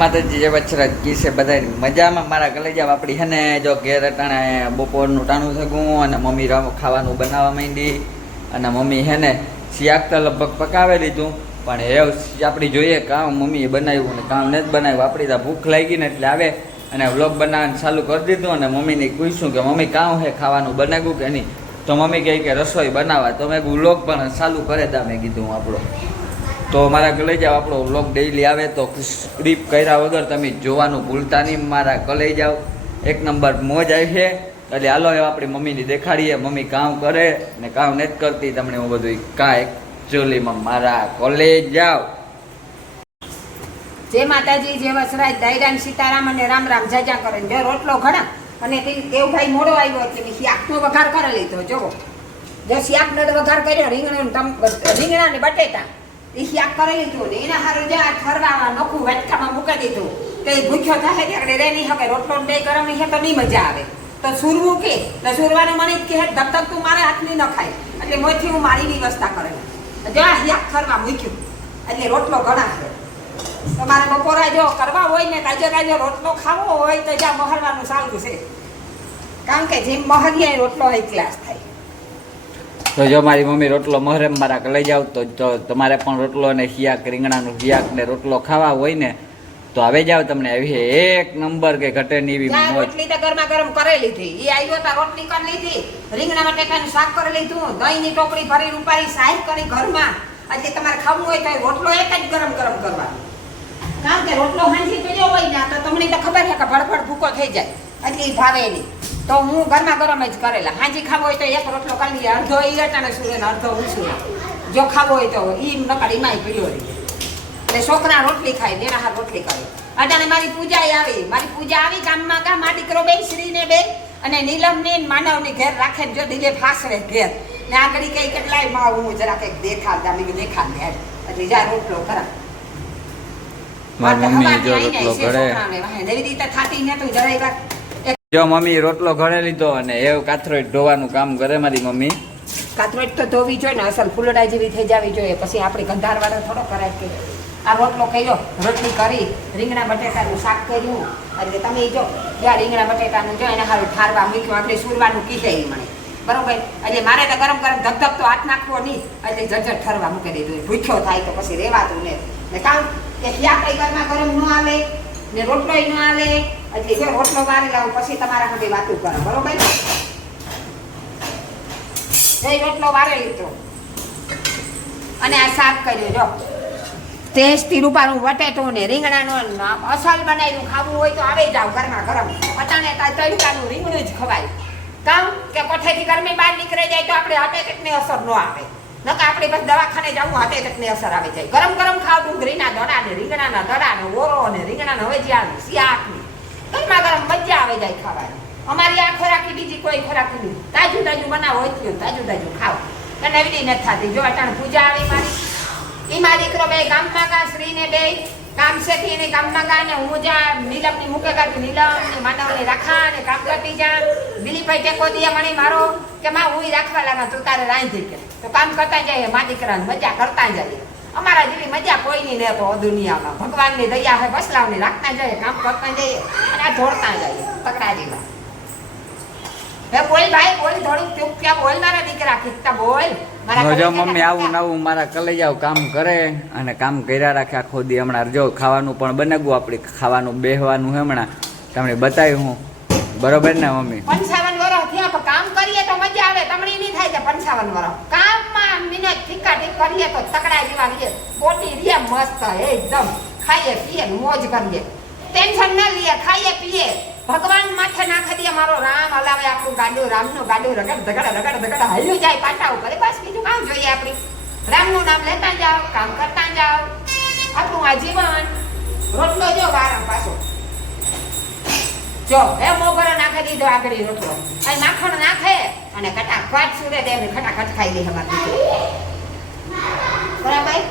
માતાજી જય વચરાજ કી છે બધા મજામાં મારા કલેજા આપણી છે ને જો ઘેર અટાણે બપોરનું ટાણું થયું અને મમ્મી ખાવાનું બનાવવા માંડી અને મમ્મી છે ને શિયાક તો લગભગ પકાવી લીધું પણ એવું આપણી જોઈએ કામ મમ્મીએ બનાવ્યું ને કામ નથી બનાવ્યું આપણી તો ભૂખ લાગી ને એટલે આવે અને વ્લોગ બનાવવાનું ચાલુ કરી દીધું અને મમ્મીને પૂછ્યું કે મમ્મી કામ છે ખાવાનું બનાવ્યું કે નહીં તો મમ્મી કહે કે રસોઈ બનાવવા તો મેં વ્લોગ પણ ચાલુ કરે દા મેં કીધું આપણો તો મારા કલેજાઓ આપણો વ્લોગ ડેઈલી આવે તો સ્ક્રીપ કર્યા વગર તમે જોવાનું ભૂલતા નહીં મારા કલેજાઓ એક નંબર મોજ આવી છે એટલે હાલો આપણી મમ્મીની દેખાડીએ મમ્મી કામ કરે ને કામ નથી કરતી તમને હું બધું કાંઈ એકચ્યુઅલીમાં મારા કોલેજ જાઓ જય માતાજી જય વસરાજ દાયરામ સીતારામ અને રામ રામ જાજા કરે જો રોટલો ઘણા અને દેવભાઈ મોડો આવ્યો એટલે મેં શાકનો વઘાર કરી લીધો જોવો જો શાકનો વઘાર કર્યો રીંગણા ને બટેટા એ શાક કરી લીધું ને એના હારું જ્યાં ઠરવામાં નોખું વાટકામાં મૂકી દીધું તો એ ભૂખ્યો થાય ત્યારે રે નહીં હવે રોટલો બે ગરમ નહીં તો નહીં મજા આવે તો સુરવું કે તો સુરવાનું મને કે ધક તું મારે હાથની ન ખાય એટલે મોથી હું મારી વ્યવસ્થા કરેલી જો આ શાક ઠરવા મૂક્યું એટલે રોટલો ઘણા છે તમારે બપોરે જો કરવા હોય ને તાજો રોટલો ખાવો હોય તો જ્યાં મહરવાનું સારું છે કારણ કે જેમ મહરીએ રોટલો એક ક્લાસ થાય તો જો મારી મમ્મી રોટલો મહરે મારા લઈ જાવ તો તમારે પણ રોટલો ને શિયાક રીંગણાનું શિયાક ને રોટલો ખાવા હોય ને તો હવે જાવ તમને આવી એક નંબર કે ઘટે ની એવી રોટલી તો ગરમા ગરમ કરી લીધી એ આવ્યો તો રોટલી કરી લીધી રીંગણા બટેકાનું શાક કરી લીધું દહીંની ટોપડી ભરી રૂપારી સાહેબ કરી ઘરમાં એટલે તમારે ખાવું હોય તો રોટલો એક જ ગરમ કરવાનો કારણ કે રોટલો હાંસી પીડ્યો હોય ને તો તમને તો ખબર છે કે ભડભડ ભૂકો થઈ જાય એટલે એ ભાવે નહીં તો હું ગરમા ગરમ જ કરેલા હાંજી ખાવો હોય તો એક રોટલો કરી લઈએ અડધો એ અટાણે સુરે ને અડધો ઉછું જો ખાવો હોય તો એ નકર એમાંય પીડ્યો રહી એટલે છોકરા રોટલી ખાય દેના હાથ રોટલી કરે અટાણે મારી પૂજા આવી ગામમાં ગામ આ દીકરો બેન શ્રીને બેન અને નીલમ ને માનવની ઘેર રાખે જો દિલે ફાસરે ઘેર ને આગળ કઈ કેટલાય માં હું જરા કઈક દેખાડ એટલે જા રોટલો ખરા મમ્મી જો રોટલો ઘરે એવી રીતે થાતી ને તો જરાય જો મમ્મી રોટલો ઘરે લીધો અને એવું કાથરોટ ધોવાનું કામ કરે મારી મમ્મી કાથરોટ તો ધોવી જોઈએ ને અસલ ફૂલડા જેવી થઈ જવી જોઈએ પછી આપણે ગંધારવાળો થોડો કરાય કે આ રોટલો કર્યો રોટલી કરી રીંગણા બટેટાનું શાક કર્યું એટલે તમે જો જ્યાં રીંગણા બટેટાનું જો એને સારું ઠારવા મૂક્યું આપણે સુરવાનું કીધે મને બરોબર એટલે મારે તો ગરમ ગરમ ધબધબ તો હાથ નાખવો નહીં એટલે જજટ ઠરવા મૂકી દીધું ભૂખ્યો થાય તો પછી રેવાતું ને કામ કે શાક કઈ ગરમા ગરમ ન આવે ને રોટલો ન આવે એટલે જો રોટલો વારી લાવું પછી તમારા સાથે વાતું કરો બરોબર રોટલો વારે લીધો અને આ શાક કર્યું જો ટેસ્ટી રૂપાનું બટેટું ને રીંગણાનું અસલ બનાવ્યું ખાવું હોય તો આવે જાવ ગરમા ગરમ અટાણે તડકાનું રીંગણું જ ખવાય કામ કે કોઠેથી ગરમી બહાર નીકળી જાય તો આપણે હાર્ટ એટેકની અસર ન આવે નકા આપણે બસ દવાખાને જવું હાર્ટ એટેકની અસર આવી જાય ગરમ ગરમ ખાવ ડુંગળીના દડા ને રીંગણાના દડા ને ઓરો ને રીંગણાના ભજીયા શાકની ગરમા ગરમ મજા આવે જાય ખાવાની અમારી આ ખોરાકી બીજી કોઈ ખોરાકી નહીં તાજું બનાવો હોય તાજું ખાવ અને એવી નથી થતી જો અટાણે પૂજા આવી મારી એ મારી દીકરો બે ગામમાં ગા શ્રીને બે કામ શેઠી ને ગામમાં ગા ને હું જા નીલમની મૂકે ગાતી નીલમ ને માનવને રાખા ને કામ કરતી જા દિલીપભાઈ ટેકો દિયા મને મારો કે માં હું રાખવા લાગા તું તારે રાંધી કે તો કામ કરતા જાય મા દીકરાને મજા કરતા જાય અમારા જેવી મજા કોઈ નહીં રહેતો દુનિયામાં ભગવાનની દયા હોય બસલાવને રાખતા જાય કામ કરતા જઈએ અને આ દોડતા જઈએ તકડા જેવા હે બોલ ભાઈ બોલ થોડું ચૂપ ક્યાં બોલ મારા દીકરા ખીચતા બોલ જો મમ્મી આવું નવું મારા કલેજાઓ કામ કરે અને કામ કર્યા રાખે આખો દી હમણાં જો ખાવાનું પણ બનાવવું આપણે ખાવાનું બેહવાનું હમણાં તમને બતાવ્યું હું બરોબર ને મમ્મી 55 વર્ષ થયા પણ કામ કરીએ તો મજા આવે તમને નહીં થાય કે 55 વર્ષ કામમાં મિનિટ ઠીકા ઠીક કરીએ તો તકડા જેવા રહીએ બોટી રીએ મસ્ત એકદમ ખાઈએ પીએ મોજ કરીએ ટેન્શન ન લઈએ ખાઈએ પીએ ભગવાન માથે નાખી દે મારો રામ હલાવે આપણું ગાડું રામનું ગાડું રગડ હાલ્યું જાય પાટા ઉપર બસ બીજું કામ જોઈએ આપણી રામનું નામ લેતા જાઓ કામ કરતા જાઓ આપણું આજીવન રોટલો જો વારમ પાછો જો હે મોગરો નાખી દીધો આગળ રોટલો અહીં માખણ નાખે અને ખટાખટ સુરે દે ખટાખટ ખાઈ લે અમારે બરાબર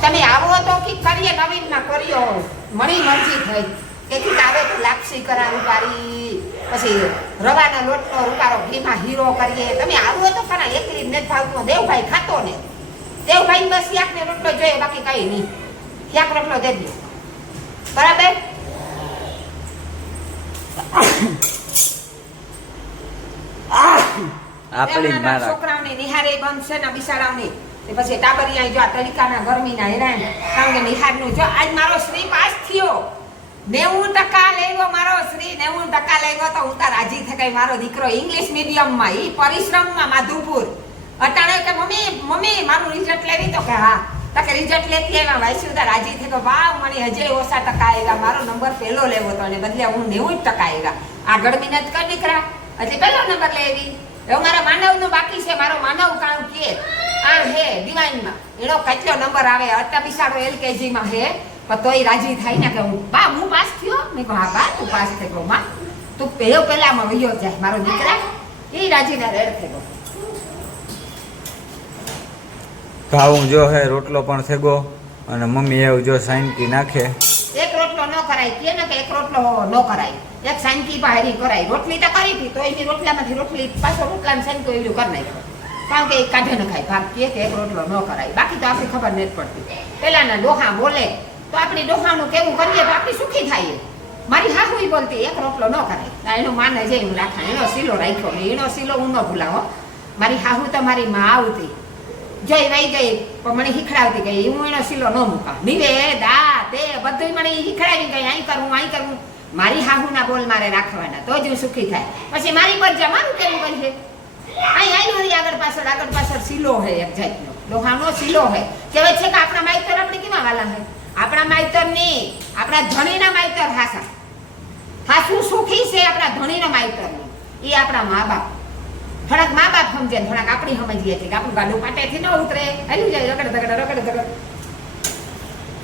તમે આવો તો કે કરીએ નવીનમાં કર્યો મળી મરજી થઈ તેથી આવે તો લાપસી કરાવી પારી પછી રવાનો લોટનો રૂપારો ઘીમાં હીરો કરીએ તમે આવો તો ખરા એકલી જ નથી ભાવતો દેવભાઈ ખાતો ને દેવભાઈ બસ શાક ને રોટલો જોઈએ બાકી કઈ નહીં શાક રોટલો દે દો બરાબર આપણી એમના મારા છોકરાઓને નિહારે બંધ છે ને બિસાડાઓને તે પછી ટાબરિયા જો આ તડકાના ગરમીના હેરાન કારણ કે નિહારનું જો આજ મારો શ્રી પાસ થયો 90% લેવો મારો શ્રી 90% લેવો તો હું તો રાજી થઈ ગઈ મારો દીકરો ઇંગ્લિશ મીડિયમમાં ઈ પરિશ્રમમાં માધુપુર અટાણે કે મમ્મી મારું રિઝલ્ટ લેવી તો કે હા તો કે રિઝલ્ટ લેતી આવ્યા વાઈસુ તો રાજી થઈ ગયો વાવ મને હજે ઓછા ટકા આવ્યા મારો નંબર પહેલો લેવો તો અને બદલે હું 90% આવ્યા આગળ મહેનત કર દીકરા હજી પહેલો નંબર લેવી હવે મારા માનવનું બાકી છે મારો માનવ કામ કે આ હે ડિવાઇનમાં એનો કેટલો નંબર આવે અટા બિસાડો LKG માં હે પણ તોય રાજી થાય ને કે હું પાસ થયો મેં કહું હા બા તું પાસ થઈ ગયો માં તું પહેલામાં વયો જાય મારો દીકરા એ રાજીના રેડ થઈ ગયો ઘાવું જો હે રોટલો પણ થેગો અને મમ્મી એવું જો સાઈનકી નાખે એક રોટલો ન કરાય કે ને કે એક રોટલો ન કરાય એક સાંકી પાહેરી કરાય રોટલી તો કરી હતી તો એની રોટલામાંથી રોટલી પાછો રોટલાને સાંકો એવું કરી નાખ્યો કારણ કે એ કાઢે ન ખાય ભાગ કે એક રોટલો ન કરાય બાકી તો આપણી ખબર નથી પડતી પેલાના ડોહા બોલે તો આપણી ડોહાનું કેવું કરીએ તો આપણી સુખી થાય મારી હાહુઈ બોલતી એક રોટલો ન કરાય એનો માને છે હું રાખા એનો સીલો રાખ્યો ને એનો સીલો હું ન ભૂલાવો મારી હાહુ તો મારી માં આવતી જઈ વહી ગઈ પણ મને શીખડાવતી ગઈ હું એનો સીલો ન મૂકા નીવે દા તે બધું મને શીખડાવી ગઈ અહીં કરવું મારી હાહુના બોલ મારે રાખવાના તો જ હું સુખી થાય પછી મારી પર જમાનું કેવું કરીએ અહીં આગળ પાછળ સીલો હે એક જાતનો લોહાનો સીલો હે કહેવાય છે કે આપણા માઈતર આપણે કેવા વાલા હે આપણા માઈતર નહીં આપણા ધણીના માઈતર હાસું સુખી છે આપણા ધણીના માઈતર એ આપણા મા બાપ થોડાક મા બાપ સમજે થોડાક આપણી સમજીએ છીએ કે આપણું ગાડું પાટેથી ન ઉતરે હાલ્યું જાય રગડ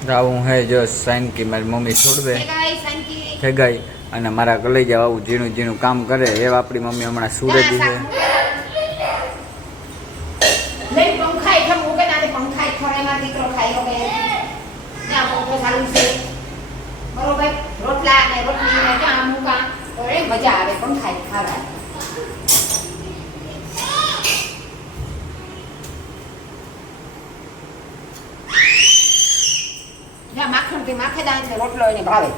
રાવું હે જો સાઈનકી મારી મમ્મી છોડવે ફેગાઈ અને મારા કલેજા આવું ઝીણું કામ કરે એવા આપણી મમ્મી હમણાં સુરેજી છે બરોબર રોટલા અને રોટલી ને ત્યાં મૂકા તો એ મજા આવે પંખાઈ ખાવાની માખણથી માખેદાર છે રોટલો એને ભાવે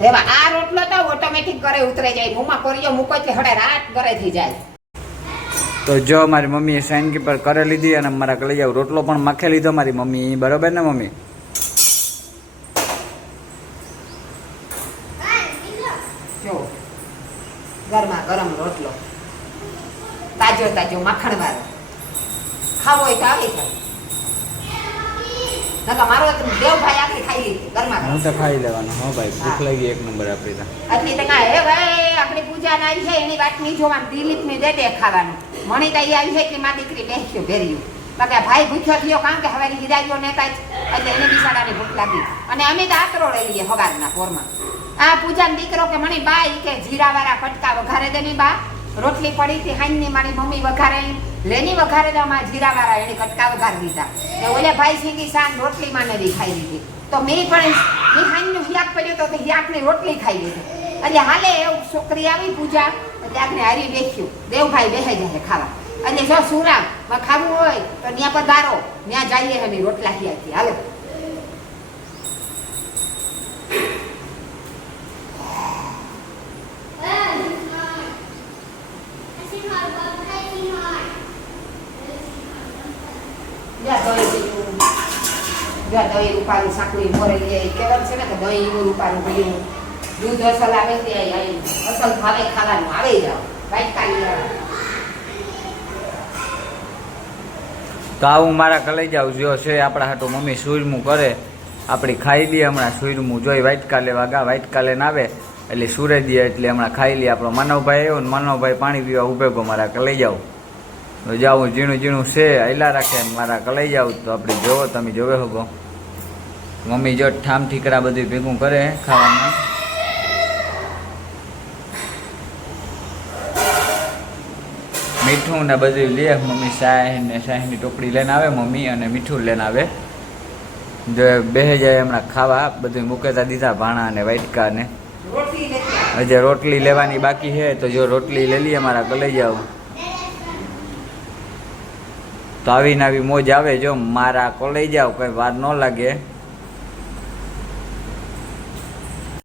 એવા આ રોટલો તો ઓટોમેટિક ઘરે ઉતરે જાય મોમાં કોરિયો મૂકો છે હડે રાત ઘરે થઈ જાય તો જો મારી મમ્મીએ સાઈનકી પર કરે લીધી અને મારા કલેજા રોટલો પણ માખે લીધો મારી મમ્મી બરોબર ને મમ્મી ગરમા ગરમ રોટલો તાજો માખણ વાળો ખાવો હોય તો આવી જાય મારો દેવભાઈ આખી ખાઈ લીધી ગરમા હું તો ખાઈ લેવાનું હો ભાઈ ભૂખ લાગી એક નંબર આપી તા આટલી તો હે ભાઈ આપણી પૂજા ના છે એની વાત નહીં જોવાનું દિલીપ ને દે ખાવાનું મણી તો આવી છે કે મારી દીકરી બેસ્યો ભેર્યું બાકી ભાઈ ભૂખ્યો થયો કારણ કે હવે હિરાયો નેતા એટલે એને બિસાડાની ભૂખ લાગી અને અમે તો આતરો લઈએ હવારના પોરમાં આ પૂજાનો દીકરો કે મને બા કે જીરા વાળા કટકા વઘારે દે ની બા રોટલી પડી હતી હાઈની મારી મમ્મી વઘારે લેની વઘારે દે માં જીરા વાળા એને કટકા વઘારી દીધા ને ઓલે ભાઈ સીંગી સાન રોટલી માં ને ખાઈ લીધી તો મેં પણ મેં હાઈનું હિયાક પડ્યો તો હિયાકની રોટલી ખાઈ લીધી એટલે હાલે એવું છોકરી આવી પૂજા એટલે આપણે હારી બેસ્યું દેવભાઈ બેસાઈ જાય ખાવા એટલે જો સુરામ ખાવું હોય તો ત્યાં પર દારો ત્યાં જઈએ અમે રોટલા હિયાથી હાલો દહીં રૂપારું સાકરી મોરેલી કહેવાય છે ને કે દહીં રૂપારું ભર્યું દૂધ અસલ આવે તે અસલ ભાવે ખાવાનું આવે જાવ વાઈટ કાઢી તો આવું મારા કલેજા જો છે આપણા હાટું મમ્મી સૂરમું કરે આપણી ખાઈ દઈએ હમણાં સૂરમું જોઈ વાઇટકાલે વાગા વાઇટકાલે ના આવે એટલે સૂરે દઈએ એટલે હમણાં ખાઈ લઈએ આપણો માનવભાઈ આવ્યો ને માનવભાઈ પાણી પીવા ઉભે ગયો મારા કલેજાઓ તો જાઉં ઝીણું છે હૈલા રાખે મારા કલેજાઓ તો આપણે જોવો તમે જોવે હોગો મમ્મી જો ઠામ ઠીકરા બધું ભેગું કરે ખાવામાં મીઠું ને બધું લે મમ્મી શાહીની ટોકરી લઈને આવે મમ્મી અને મીઠું લઈને આવે જો બેહે જાય હમણાં ખાવા બધું મૂકેતા દીધા ભાણા અને વાટકા ને હજી રોટલી લેવાની બાકી છે તો જો રોટલી લઈ લઈએ મારા કલેજાઓ તો આવી નવી મોજ આવે જો મારા કોલેજ જાવ કંઈ વાર ન લાગે